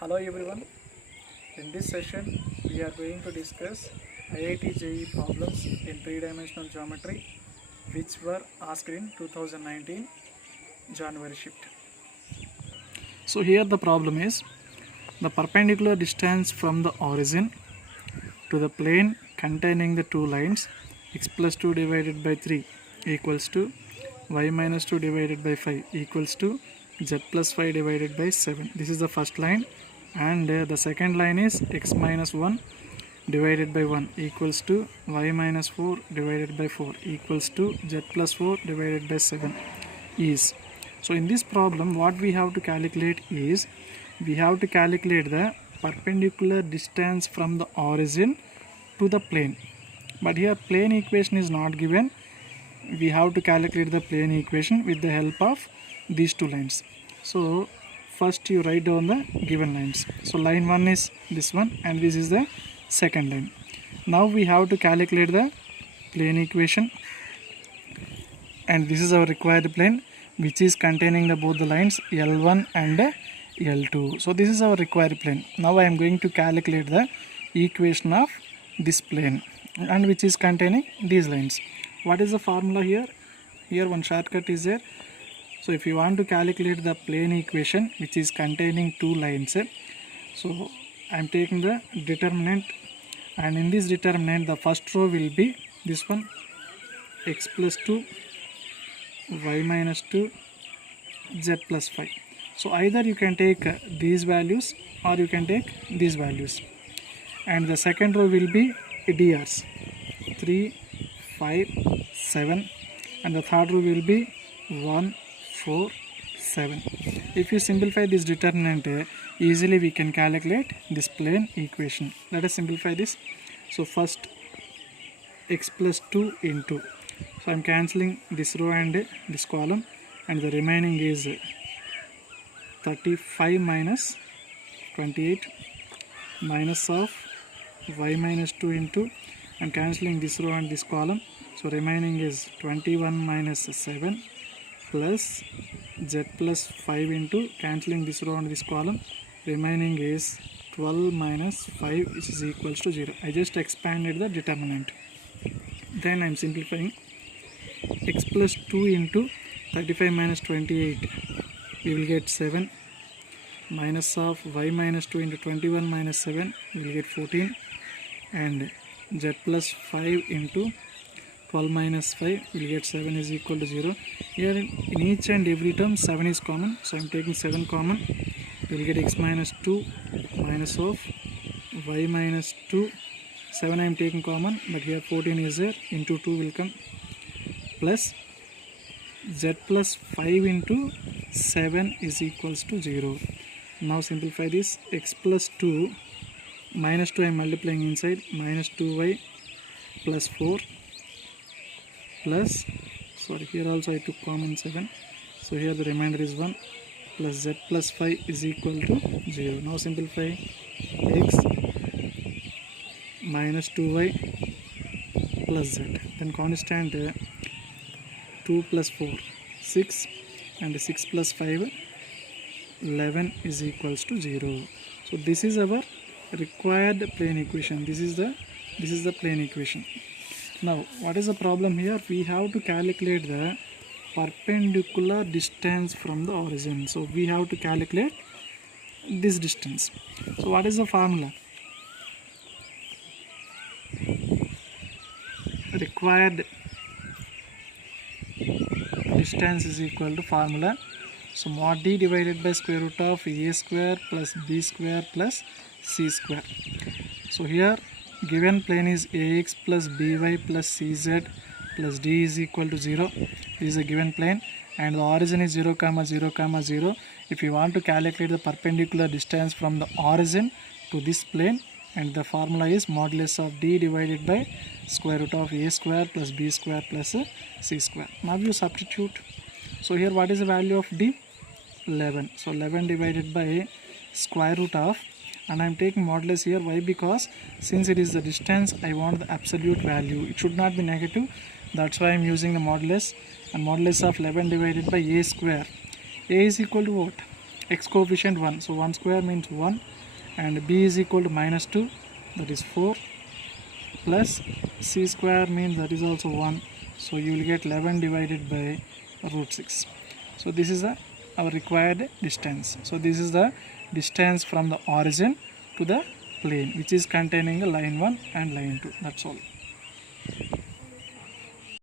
Hello everyone, in this session we are going to discuss IIT JEE problems in 3-dimensional geometry which were asked in 2019 January shift. So here the problem is the perpendicular distance from the origin to the plane containing the two lines x plus 2 divided by 3 equals to y minus 2 divided by 5 equals to z plus 5 divided by 7. This is the first line, and the second line is x minus 1 divided by 1 equals to y minus 4 divided by 4 equals to z plus 4 divided by 7 is. So in this problem what we have to calculate is we have to calculate the perpendicular distance from the origin to the plane, but here plane equation is not given. We have to calculate the plane equation with the help of these two lines. So first you write down the given lines. So line 1 is this one and this is the second line. Now we have to calculate the plane equation, and this is our required plane which is containing both the lines L1 and L2. So this is our required plane. Now I am going to calculate the equation of this plane and which is containing these lines. What is the formula here? Here one shortcut is there. So if you want to calculate the plane equation which is containing two lines, so I am taking the determinant, and in this determinant the first row will be this one, x plus 2 y minus 2 z plus 5. So either you can take these values or you can take these values, and the second row will be drs 3 5 7, and the third row will be 1 4 7. If you simplify this determinant, easily we can calculate this plane equation. Let us simplify this. So first x plus 2 into, so I am cancelling this row and this column, and the remaining is 35 minus 28 minus of y minus 2 into, I am cancelling this row and this column, so remaining is 21 minus 7 plus z plus 5 into, cancelling this row and this column, remaining is 12 minus 5 which is equals to 0. I just expanded the determinant. Then I am simplifying. X plus 2 into 35 minus 28, we will get 7, minus of y minus 2 into 21 minus 7, we will get 14, and z plus 5 into 12 minus 5 will get 7 is equal to 0. Here in each and every term 7 is common, so I am taking 7 common. We will get x minus 2 minus of y minus 2, 7 I am taking common, but here 14 is there, into 2 will come, plus z plus 5 into 7 is equals to 0. Now simplify this. X plus 2 minus 2 I am multiplying inside, minus 2y plus 4 plus, sorry, here also I took common 7, so here the remainder is 1, plus z plus 5 is equal to 0. Now simplify. X minus 2y plus z, then constant 2 plus 4 6, and 6 plus 5 11 is equals to 0. So this is our required plane equation. This is the plane equation. Now what is the problem here? We have to calculate the perpendicular distance from the origin. So we have to calculate this distance. So what is the formula? Required distance is equal to formula. So mod d divided by square root of a square plus b square plus c square. So here given plane is ax plus by plus cz plus d is equal to 0. This is a given plane, and the origin is 0 comma 0 comma 0. If you want to calculate the perpendicular distance from the origin to this plane, and the formula is modulus of d divided by square root of a square plus b square plus c square. Now you substitute. So here what is the value of d? 11. So 11 divided by square root of, and I am taking modulus here. Why? Because since it is the distance, I want the absolute value. It should not be negative. That's why I am using the modulus, and modulus of 11 divided by a square. A is equal to what? x coefficient 1, so 1 square means 1, and b is equal to minus 2, that is 4, plus c square means that is also 1, so you will get 11 divided by root 6. So this is our required distance. So this is the distance from the origin to the plane which is containing line 1 and line 2. That's all.